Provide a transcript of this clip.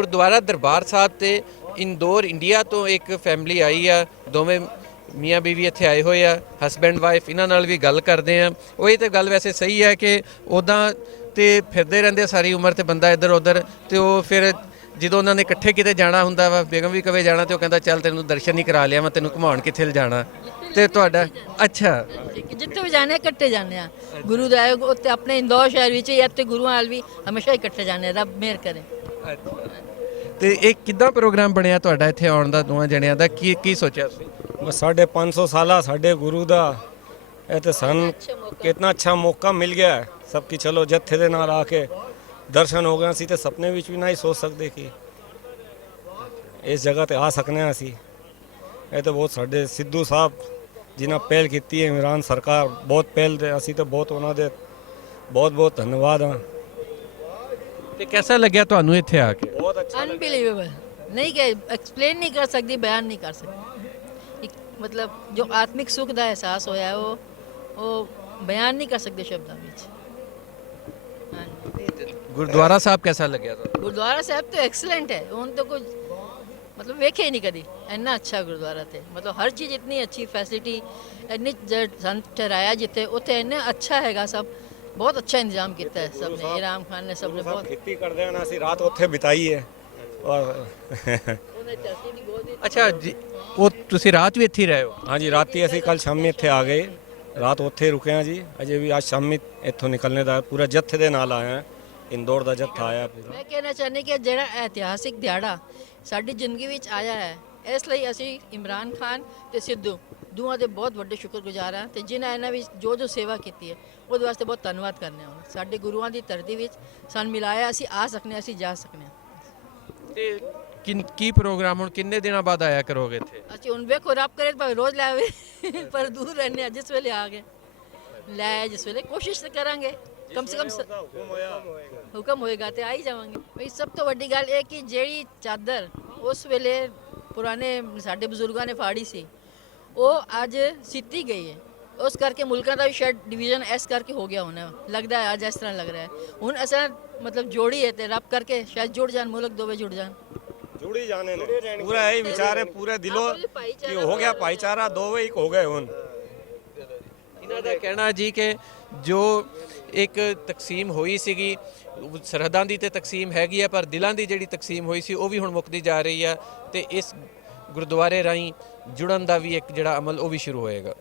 ਗੁਰਦੁਆਰਾ ਦਰਬਾਰ ਸਾਹਿਬ ਤੇ ਇੰਦੌਰ ਇੰਡੀਆ ਤੋਂ ਇੱਕ ਫੈਮਿਲੀ ਆਈ ਆ। ਦੋਵੇਂ ਮੀਆਂ ਬੀਵੀ ਇੱਥੇ ਆਏ ਹੋਏ ਆ, ਹਸਬੈਂਡ ਵਾਈਫ। ਇਹਨਾਂ ਨਾਲ ਵੀ ਗੱਲ ਕਰਦੇ ਆ। ਉਹ ਇਹ ਤਾਂ ਗੱਲ ਵੈਸੇ ਸਹੀ ਹੈ ਕਿ ਉੱਦਾਂ ਤੇ ਫਿਰਦੇ ਰਹਿੰਦੇ ਸਾਰੀ ਉਮਰ ਤੇ ਬੰਦਾ ਇੱਧਰ ਉੱਧਰ, ਤੇ ਉਹ ਫਿਰ ਜਦੋਂ ਉਹਨਾਂ ਨੇ ਇਕੱਠੇ ਕਿਤੇ ਜਾਣਾ ਹੁੰਦਾ ਵਾ, ਬੇਗਮ ਵੀ ਕਵੇ ਜਾਣਾ ਤੇ ਉਹ ਕਹਿੰਦਾ ਚੱਲ ਤੈਨੂੰ ਦਰਸ਼ਨ ਹੀ ਕਰਾ ਲਿਆ, ਮੈਂ ਤੈਨੂੰ ਘੁਮਾਉਣ ਕਿੱਥੇ ਲਿਜਾਣਾ। ਤੇ ਤੁਹਾਡਾ ਅੱਛਾ ਜਿੱਥੇ ਵੀ ਜਾਣੇ ਇਕੱਠੇ ਜਾਂਦੇ ਆ। ਗੁਰੂ ਦਾ ਉੱਤੇ ਆਪਣੇ ਇੰਦੌਰ ਸ਼ਹਿਰ ਵਿੱਚ ਹੀ ਇੱਥੇ ਗੁਰੂਆਂ ਨਾਲ ਵੀ ਹਮੇਸ਼ਾ ਇਕੱਠੇ ਜਾਂਦੇ, ਰੱਬ ਮਿਹਰ ਕਰੇ। ਤੇ ਇਹ ਕਿੱਦਾਂ ਪ੍ਰੋਗਰਾਮ ਬਣਿਆ ਤੁਹਾਡਾ ਇੱਥੇ ਆਉਣ ਦਾ, ਦੋਵਾਂ ਜਣਿਆਂ ਦਾ? ਕੀ ਸੋਚਿਆ ਤੁਸੀਂ? बस 550 साल साढ़े गुरु का तो सन कितना अच्छा मौका मिल गया है सबकी। चलो जत्थे दे नाल आके दर्शन हो गए। असी तो सपने भी नहीं सोच सकते कि इस जगह ते आ सकने। असी ये तो बहुत साढ़े सिद्धू साहब जिन्हें पहल की है, इमरान सरकार बहुत पहल दे। असी तो बहुत उन्होंने बहुत बहुत धन्यवाद हाँ। ਤੇ ਕਿਹਦਾ ਲੱਗਿਆ ਤੁਹਾਨੂੰ ਇੱਥੇ ਆ ਕੇ? बहुत अच्छा अनबिलीवेबल, नहीं कि एक्सप्लेन नहीं कर सकती, बयान नहीं कर सकती। मतलब जो आत्मिक सुख का एहसास होया है वो बयान नहीं कर सकते शब्दों में। ਗੁਰਦੁਆਰਾ ਸਾਹਿਬ ਕਿਹਦਾ ਲੱਗਿਆ ਤੁਹਾਨੂੰ? गुरुद्वारा साहब तो एक्सीलेंट है। उन तो कुछ मतलब वेखे ही नहीं कभी इन्ना अच्छा गुरुद्वारा थे। मतलब हर चीज़ इतनी अच्छी फैसिलिटी इन्नी सन ठहराया जिते उत्थे इन्ना अच्छा हैगा। सब बहुत अच्छा इंतजाम किया है सब ने। इराम खान ने सब ने बहुत खेती करते हैं। असी रात उत्थे बिताई है और ਅੱਛਾ ਜੀ, ਉਹ ਤੁਸੀਂ ਰਾਤ ਵੀ ਇੱਥੇ ਹੀ ਰਹੇ ਹੋ? हाँ जी, राती असी कल शामी इत्थे आ गए, रात उत्थे रुके हैं जी। अजे भी आज शामी इत्थों निकलने का पूरा जत्थे दे नाल आए हैं। इंदौर का जत्था आया पूरा। मैं कहना चाहनी कि ਜਿਹੜਾ ਇਤਿਹਾਸਿਕ ਦਿਹਾੜਾ ਸਾਡੀ ਜ਼ਿੰਦਗੀ ਵਿੱਚ ਆਇਆ ਹੈ, ਇਸ ਲਈ ਅਸੀਂ ਇਮਰਾਨ ਖਾਨ ਤੇ ਸਿੱਧੂ ਦੋਵਾਂ ਦੇ ਬਹੁਤ ਵੱਡੇ ਸ਼ੁਕਰਗੁਜ਼ਾਰ ਹਾਂ। ਤੇ ਜਿਨ੍ਹਾਂ ਇਹਨਾਂ ਵਿੱਚ ਜੋ ਸੇਵਾ ਕੀਤੀ ਹੈ ਉਹਦੇ ਵਾਸਤੇ ਬਹੁਤ ਧੰਨਵਾਦ ਕਰਨੇ ਹਾਂ। ਸਾਡੇ ਗੁਰੂਆਂ ਦੀ ਧਰਤੀ ਵਿੱਚ ਸਾਨੂੰ ਮਿਲਾਇਆ, ਅਸੀਂ ਆ ਸਕਨੇ, ਅਸੀਂ ਜਾ ਸਕਨੇ ਹਾਂ। ਤੇ ਕੀ ਪ੍ਰੋਗਰਾਮ ਹੁਣ ਕਿੰਨੇ ਦਿਨਾਂ ਬਾਅਦ ਆਇਆ ਕਰੋਗੇ ਇੱਥੇ? ਅਸੀਂ ਹੁਣ ਵੇਖੋ ਰੱਬ ਕਰੇ ਭਾਵੇਂ ਰੋਜ਼ ਲੈ ਆਵੇ, ਪਰ ਦੂਰ ਰਹਿੰਦੇ ਹਾਂ। ਜਿਸ ਵੇਲੇ ਆ ਗਏ ਲੈ, ਜਿਸ ਵੇਲੇ ਕੋਸ਼ਿਸ਼ ਤਾਂ ਕਰਾਂਗੇ ਕਮ ਸੇ ਕਮ ਹੁਕਮ ਹੋਏਗਾ ਤੇ ਆ ਹੀ ਜਾਵਾਂਗੇ। ਬਈ ਸਭ ਤੋਂ ਵੱਡੀ ਗੱਲ ਇਹ ਕਿ ਜਿਹੜੀ ਚਾਦਰ ਉਸ ਵੇਲੇ ਪੁਰਾਣੇ ਸਾਡੇ ਬਜ਼ੁਰਗਾਂ ਨੇ ਫਾੜੀ ਸੀ, ਉਹ ਅੱਜ ਸਿੱਟੀ ਗਈ ਹੈ। ਉਸ ਕਰਕੇ ਮੁਲਕਾਂ ਦਾ ਵੀ ਸ਼ਾਇਦ ਡਿਵੀਜ਼ਨ ਇਸ ਕਰਕੇ ਹੋ ਗਿਆ ਹੋਣਾ, ਲੱਗਦਾ ਹੈ ਅੱਜ ਇਸ ਤਰ੍ਹਾਂ ਲੱਗ ਰਿਹਾ ਹੈ। ਹੁਣ ਅਸਾਂ मतलब जोड़ी है तो रब करके शायद जुड़ जान, मुल्क दोवे जुड़ जान, जुड़ी जाने ने पूरा यही विचार है पूरे दिलों कि हो गया भाईचारा, दोवे एक हो गए हुन। ਇਹਨਾਂ ਦਾ ਕਹਿਣਾ ਜੀ ਕਿ ਜੋ ਇੱਕ ਤਕਸੀਮ ਹੋਈ ਸੀਗੀ, ਸਰਹੱਦਾਂ ਦੀ ਤੇ ਤਕਸੀਮ ਹੈਗੀ ਆ, ਪਰ ਦਿਲਾਂ ਦੀ ਜਿਹੜੀ ਤਕਸੀਮ ਹੋਈ ਸੀ ਉਹ ਵੀ ਹੁਣ ਮੁੱਕਦੀ ਜਾ ਰਹੀ ਆ। ਤੇ ਇਸ ਗੁਰਦੁਆਰੇ ਰਾਹੀਂ ਜੁੜਨ ਦਾ ਵੀ ਇੱਕ ਜਿਹੜਾ ਅਮਲ ਉਹ ਵੀ ਸ਼ੁਰੂ ਹੋਏਗਾ।